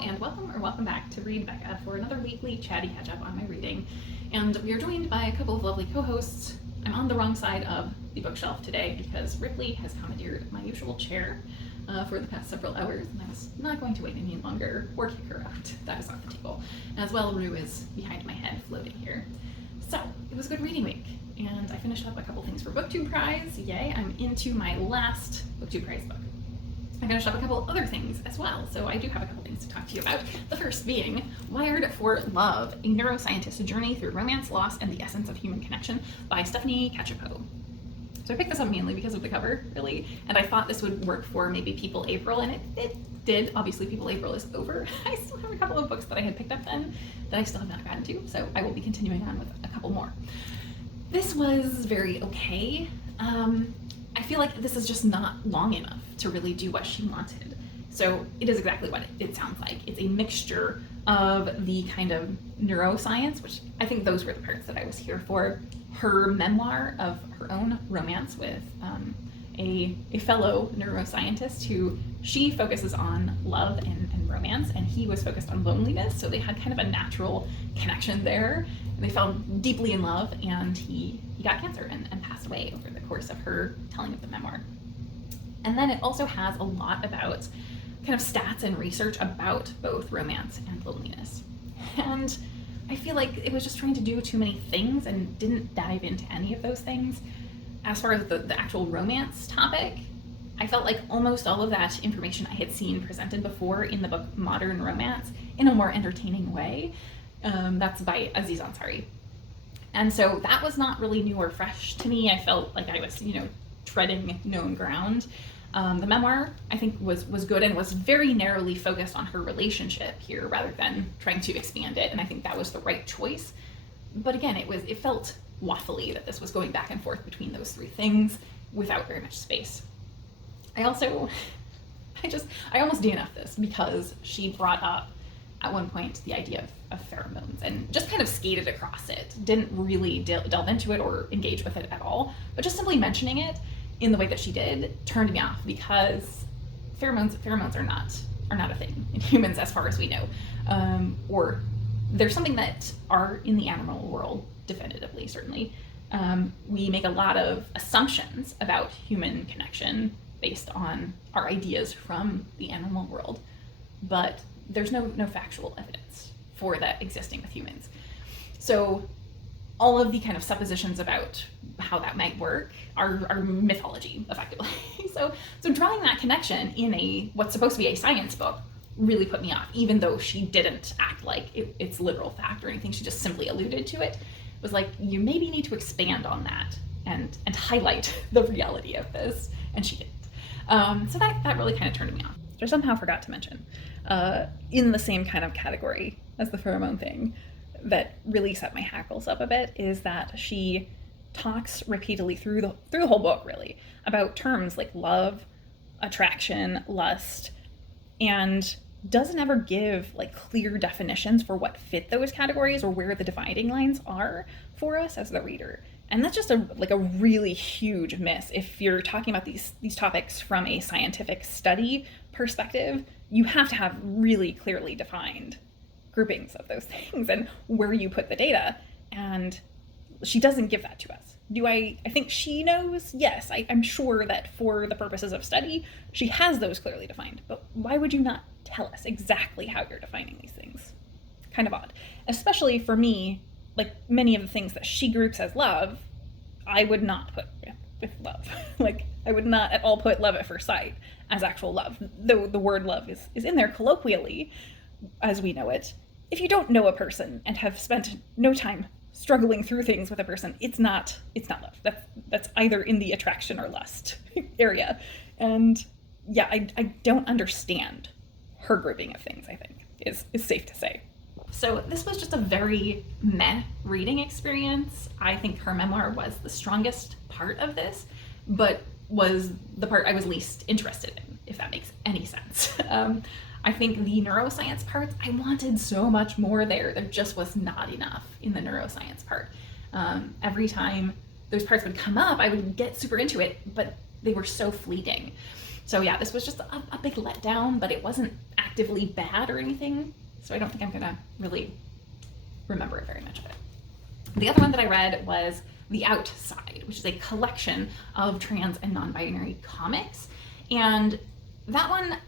Hello and welcome back to Read Becca for another weekly chatty catch up on my reading. And we are joined by a couple of lovely co-hosts. I'm on the wrong side of the bookshelf today because Ripley has commandeered my usual chair for the past several hours, and I was not going to wait any longer or kick her out. That is off the table. As well, Rue is behind my head floating here. So it was a good reading week, and I finished up a couple things for BookTube Prize. Yay, I'm into my last BookTube Prize book. I finished up a couple other things as well, so I do have a couple things to talk to you about. The first being Wired for Love, a neuroscientist's journey through romance, loss, and the essence of human connection by Stephanie Cacioppo. So I picked this up mainly because of the cover, really, and I thought this would work for maybe People April, and it did. Obviously, People April is over. I still have a couple of books that I had picked up then that I still have not gotten to, so I will be continuing on with a couple more. This was very okay. I feel like this is just not long enough to really do what she wanted. So it is exactly what it sounds like. It's a mixture of the kind of neuroscience, which I think those were the parts that I was here for, her memoir of her own romance with a fellow neuroscientist who she focuses on love and romance, and he was focused on loneliness, so they had kind of a natural connection there. And they fell deeply in love, and he got cancer and passed away over the course of her telling of the memoir. And then it also has a lot about kind of stats and research about both romance and loneliness. And I feel like it was just trying to do too many things and didn't dive into any of those things. As far as the actual romance topic, I felt like almost all of that information I had seen presented before in the book Modern Romance in a more entertaining way. That's by Aziz Ansari. And so that was not really new or fresh to me. I felt like I was, treading known ground. The memoir, I think, was good and was very narrowly focused on her relationship here rather than trying to expand it. And I think that was the right choice. But again, it felt waffly that this was going back and forth between those three things without very much space. I almost DNF'd this because she brought up at one point the idea of pheromones and just kind of skated across it, didn't really delve into it or engage with it at all, but just simply mentioning it in the way that she did turned me off because pheromones are not a thing in humans as far as we know, or they're something that are in the animal world definitively, certainly. We make a lot of assumptions about human connection based on our ideas from the animal world, but there's no factual evidence for that existing with humans. So all of the kind of suppositions about how that might work are mythology, effectively. So drawing that connection in what's supposed to be a science book really put me off, even though she didn't act like it's literal fact or anything. She just simply alluded to it. It was like, you maybe need to expand on that and highlight the reality of this, and she didn't. So that really kind of turned me off. I somehow forgot to mention, in the same kind of category as the pheromone thing that really set my hackles up a bit, is that she talks repeatedly through the whole book, really, about terms like love, attraction, lust, and doesn't ever give like clear definitions for what fit those categories or where the dividing lines are for us as the reader. And that's just a really huge miss. If you're talking about these topics from a scientific study perspective, you have to have really clearly defined groupings of those things and where you put the data. And she doesn't give that to us. I think she knows? Yes, I'm sure that for the purposes of study, she has those clearly defined. But why would you not tell us exactly how you're defining these things? Kind of odd. Especially for me, like many of the things that she groups as love, I would not put with love. Like, I would not at all put love at first sight as actual love, though the word love is in there colloquially as we know it. If you don't know a person and have spent no time struggling through things with a person, it's not love. That's either in the attraction or lust area. And yeah, I don't understand her grouping of things, I think, is safe to say. So this was just a very meh reading experience. I think her memoir was the strongest part of this, but was the part I was least interested in, if that makes any sense. I think the neuroscience parts, I wanted so much more there. There just was not enough in the neuroscience part. Every time those parts would come up, I would get super into it, but they were so fleeting. So yeah, this was just a big letdown, but it wasn't actively bad or anything. So I don't think I'm gonna really remember very much of it. The other one that I read was The Outside, which is a collection of trans and non-binary comics. And that one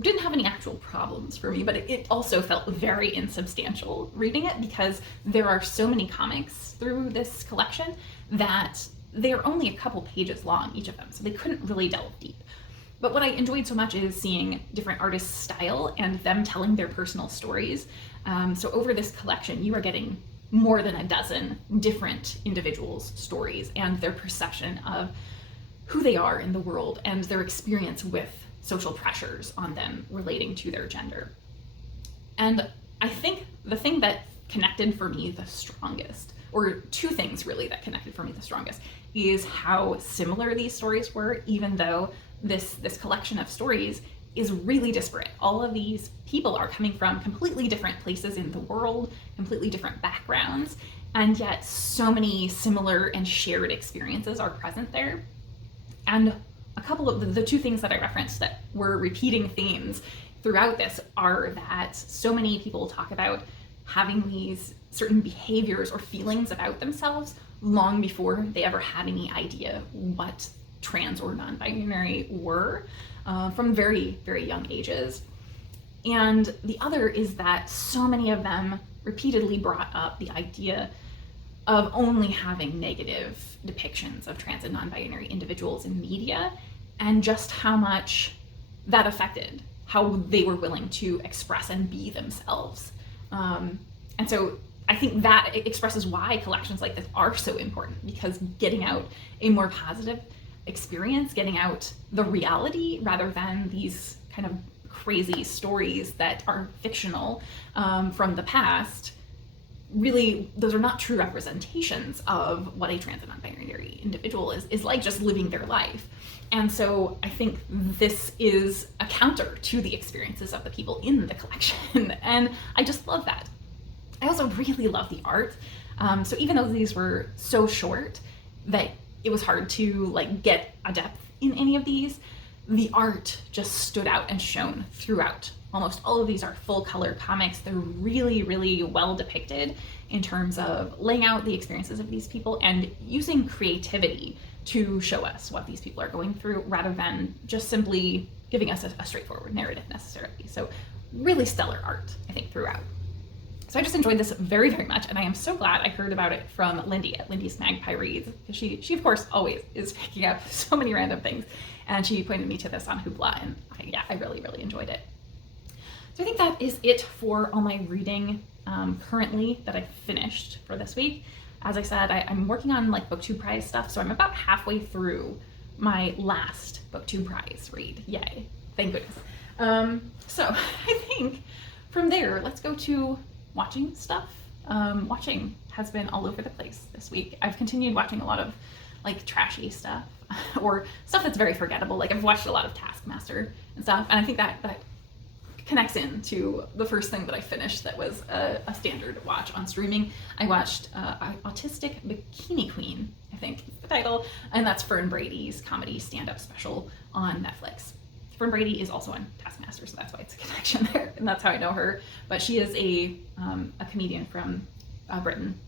didn't have any actual problems for me, but it also felt very insubstantial reading it because there are so many comics through this collection that they're only a couple pages long, each of them, so they couldn't really delve deep. But what I enjoyed so much is seeing different artists' style and them telling their personal stories. So over this collection, you are getting more than a dozen different individuals' stories and their perception of who they are in the world and their experience with social pressures on them relating to their gender. And I think the thing that connected for me the strongest, or two things really that connected for me the strongest, is how similar these stories were, even though this collection of stories is really disparate. All of these people are coming from completely different places in the world, completely different backgrounds, and yet so many similar and shared experiences are present there. And a couple of the two things that I referenced that were repeating themes throughout this are that so many people talk about having these certain behaviors or feelings about themselves long before they ever had any idea what trans or non-binary were, from very, very young ages. And the other is that so many of them repeatedly brought up the idea of only having negative depictions of trans and non-binary individuals in media, and just how much that affected how they were willing to express and be themselves. And so I think that expresses why collections like this are so important, because getting out a more positive experience, getting out the reality rather than these kind of crazy stories that are fictional from the past, really, those are not true representations of what a trans and non-binary individual is like, just living their life. And so I think this is a counter to the experiences of the people in the collection. And I just love that. I also really love the art. So even though these were so short that it was hard to like get a depth in any of these, the art just stood out and shone throughout. Almost all of these are full color comics. They're really, really well depicted in terms of laying out the experiences of these people and using creativity to show us what these people are going through, rather than just simply giving us a straightforward narrative necessarily. So really stellar art, I think, throughout. So I just enjoyed this very, very much, and I am so glad I heard about it from Lindy at Lindy's Magpie Reads, because she of course always is picking up so many random things, and she pointed me to this on Hoopla, and I really, really enjoyed it. So I think that is it for all my reading currently that I've finished for this week. As I said, I'm working on like BookTube Prize stuff, so I'm about halfway through my last BookTube Prize read. Yay, thank goodness. So I think from there, let's go to watching stuff. Watching has been all over the place this week. I've continued watching a lot of like trashy stuff or stuff that's very forgettable. Like I've watched a lot of Taskmaster and stuff, and I think that connects into the first thing that I finished that was a standard watch on streaming. I watched Autistic Bikini Queen, I think is the title, and that's Fern Brady's comedy stand-up special on Netflix. Fern Brady is also on Taskmaster, so that's why it's a connection there, and that's how I know her. But she is a comedian from Britain,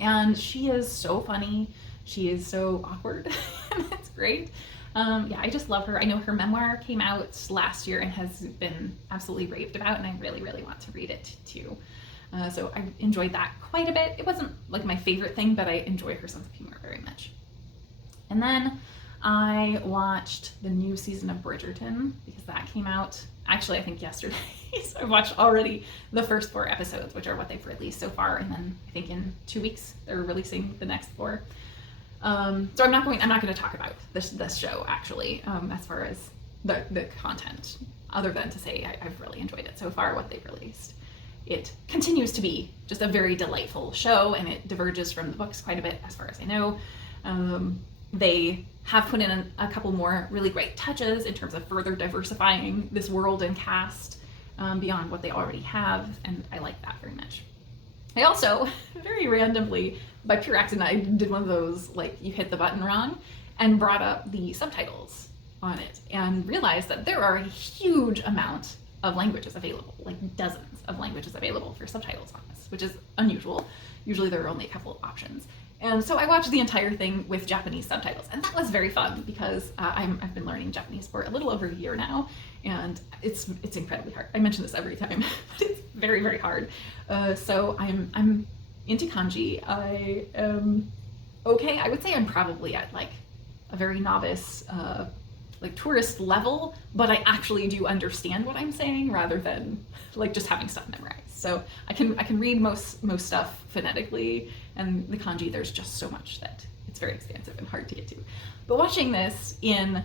and she is so funny. She is so awkward, and it's great. Yeah, I just love her. I know her memoir came out last year and has been absolutely raved about, and I really, really want to read it too. So I enjoyed that quite a bit. It wasn't like my favorite thing, but I enjoy her sense of humor very much. And then I watched the new season of Bridgerton, because that came out actually I think yesterday. So I've watched already the first 4 episodes, which are what they've released so far, and then I think in 2 weeks they're releasing the next 4. So I'm not going to talk about this show actually, as far as the content, other than to say I've really enjoyed it so far, what they've released. It continues to be just a very delightful show, and it diverges from the books quite a bit as far as I know. They have put in a couple more really great touches in terms of further diversifying this world and cast beyond what they already have, and I like that very much. I also, very randomly, by pure accident, I did one of those, like, you hit the button wrong, and brought up the subtitles on it and realized that there are a huge amount of languages available, like dozens of languages available for subtitles on this, which is unusual. Usually there are only a couple of options. And so I watched the entire thing with Japanese subtitles, and that was very fun because I've been learning Japanese for a little over a year now, and it's incredibly hard. I mention this every time, but it's very, very hard. So I'm into kanji. I am okay. I would say I'm probably at like a very novice, like tourist level, but I actually do understand what I'm saying rather than like just having stuff memorized. So I can read most stuff phonetically, and the kanji, there's just so much that it's very expansive and hard to get to. But watching this in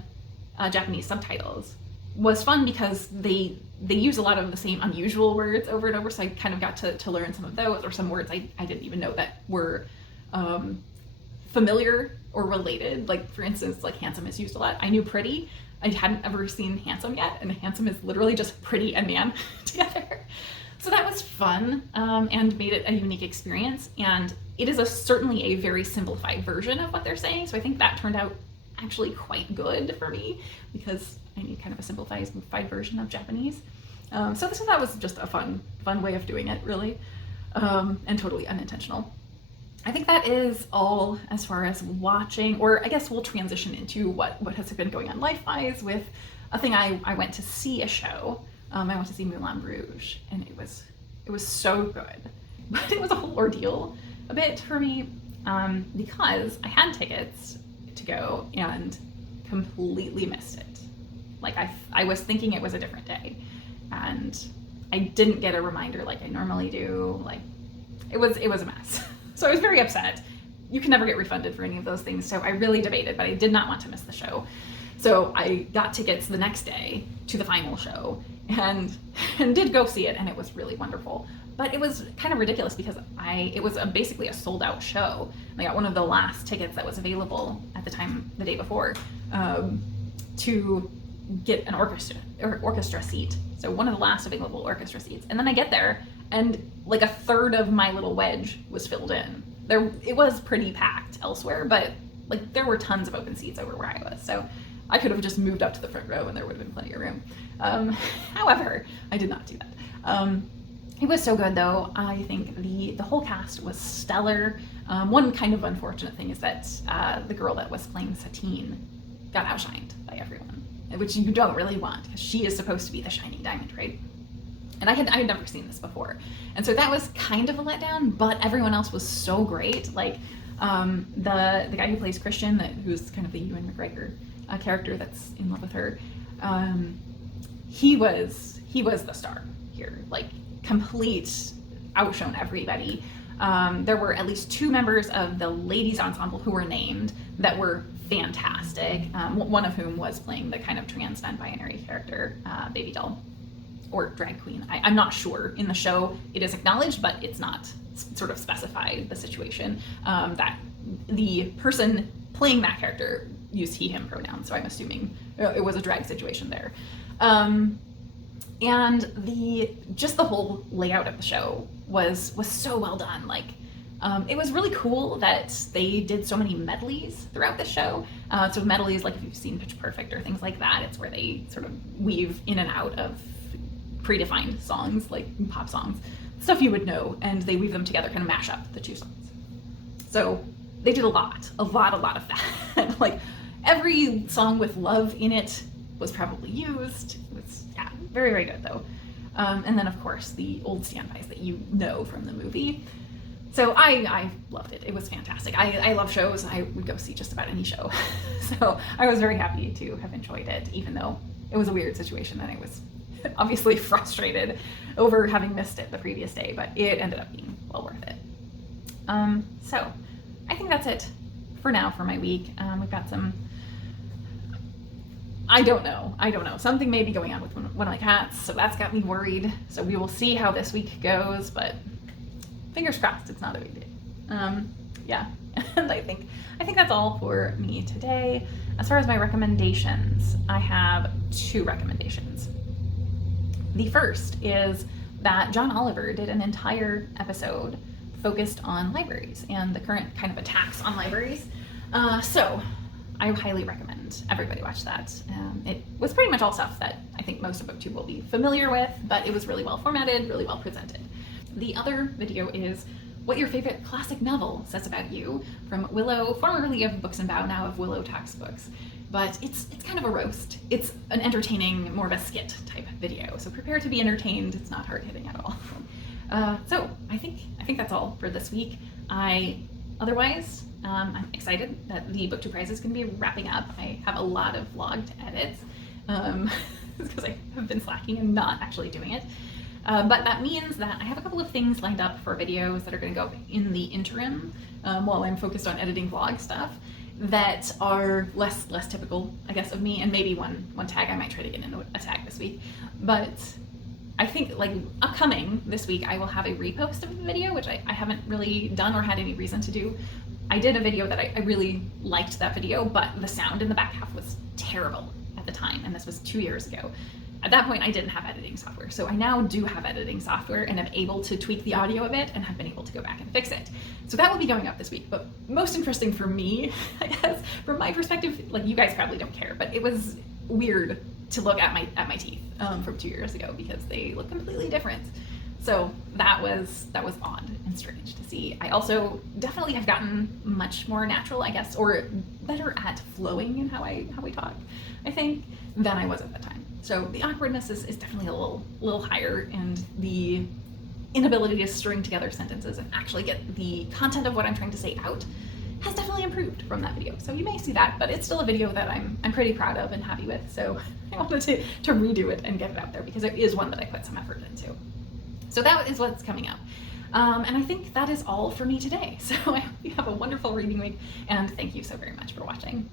Japanese subtitles was fun because they use a lot of the same unusual words over and over, so I kind of got to learn some of those, or some words I didn't even know that were familiar or related. Like, for instance, like handsome is used a lot. I knew pretty. I hadn't ever seen handsome yet, and handsome is literally just pretty and man together. So that was fun, and made it a unique experience. And it is certainly a very simplified version of what they're saying. So I think that turned out actually quite good for me because I need kind of a simplified version of Japanese. So that was just a fun way of doing it, really, and totally unintentional. I think that is all as far as watching, or I guess we'll transition into what has been going on life-wise with a thing. I went to see a show. I went to see Moulin Rouge, and it was so good, but it was a whole ordeal a bit for me because I had tickets to go and completely missed it. Like I was thinking it was a different day, and I didn't get a reminder like I normally do. Like it was a mess. So I was very upset. You can never get refunded for any of those things, so I really debated, but I did not want to miss the show. So I got tickets the next day to the final show and did go see it, and it was really wonderful. But it was kind of ridiculous because it was basically a sold out show. I got one of the last tickets that was available at the time, the day before, to get an orchestra seat. So one of the last available orchestra seats. And then I get there, and like a third of my little wedge was filled in. It was pretty packed elsewhere, but like there were tons of open seats over where I was. So I could have just moved up to the front row and there would have been plenty of room. However, I did not do that. It was so good though. I think the whole cast was stellar. One kind of unfortunate thing is that the girl that was playing Satine got outshined by everyone, which you don't really want because she is supposed to be the shining diamond, right? And I had never seen this before. And so that was kind of a letdown, but everyone else was so great. Like the guy who plays Christian, who's kind of the Ewan McGregor character that's in love with her, he was the star here, like complete outshone everybody. There were at least 2 members of the ladies ensemble who were named that were fantastic. One of whom was playing the kind of trans non-binary character, Baby Doll, or drag queen. I'm not sure. In the show it is acknowledged, but it's not sort of specified the situation. That the person playing that character used he, him pronouns, so I'm assuming it was a drag situation there. And the whole layout of the show was so well done. Like it was really cool that they did so many medleys throughout the show. So medleys, like if you've seen Pitch Perfect or things like that, it's where they sort of weave in and out of predefined songs, like pop songs, stuff you would know, and they weave them together, kind of mash up the 2 songs. So they did a lot of that. Like every song with love in it was probably used. It was, yeah, very, very good though. And then of course the old standbys that you know from the movie. So I loved it. It was fantastic. I love shows. I would go see just about any show. So I was very happy to have enjoyed it, even though it was a weird situation and I was obviously frustrated over having missed it the previous day, but it ended up being well worth it. So I think that's it for now for my week. We've got some, I don't know. Something may be going on with one of my cats, so that's got me worried. So we will see how this week goes, but fingers crossed it's not a big deal. Yeah, and I think that's all for me today. As far as my recommendations, I have 2 recommendations. The first is that John Oliver did an entire episode focused on libraries and the current kind of attacks on libraries. So I highly recommend and everybody watched that. It was pretty much all stuff that I think most of BookTube will be familiar with, but it was really well formatted, really well presented. The other video is what your favorite classic novel says about you, from Willow, formerly of Books and Bow, now of Willow Talks Books. But it's kind of a roast. It's an entertaining, more of a skit type video. So prepare to be entertained. It's not hard hitting at all. So I think that's all for this week. Otherwise, I'm excited that the BookTube Prize is going to be wrapping up. I have a lot of vlogged edits because I have been slacking and not actually doing it. But that means that I have a couple of things lined up for videos that are going to go in the interim while I'm focused on editing vlog stuff that are less typical, I guess, of me, and maybe one tag. I might try to get into a tag this week. But I think, like, upcoming this week, I will have a repost of the video, which I haven't really done or had any reason to do. I did a video that I really liked that video, but the sound in the back half was terrible at the time, and this was 2 years ago. At that point, I didn't have editing software, so I now do have editing software and am able to tweak the audio a bit and have been able to go back and fix it. So that will be going up this week, but most interesting for me, I guess, from my perspective, like, you guys probably don't care, but it was weird to look at my teeth from 2 years ago because they look completely different. So that was odd and strange to see. I also definitely have gotten much more natural, I guess, or better at flowing in how we talk, I think, than I was at that time. So the awkwardness is definitely a little higher, and the inability to string together sentences and actually get the content of what I'm trying to say out has definitely improved from that video. So you may see that, but it's still a video that I'm pretty proud of and happy with. So I wanted to redo it and get it out there because it is one that I put some effort into. So that is what's coming up. And I think that is all for me today. So I hope you have a wonderful reading week, and thank you so very much for watching.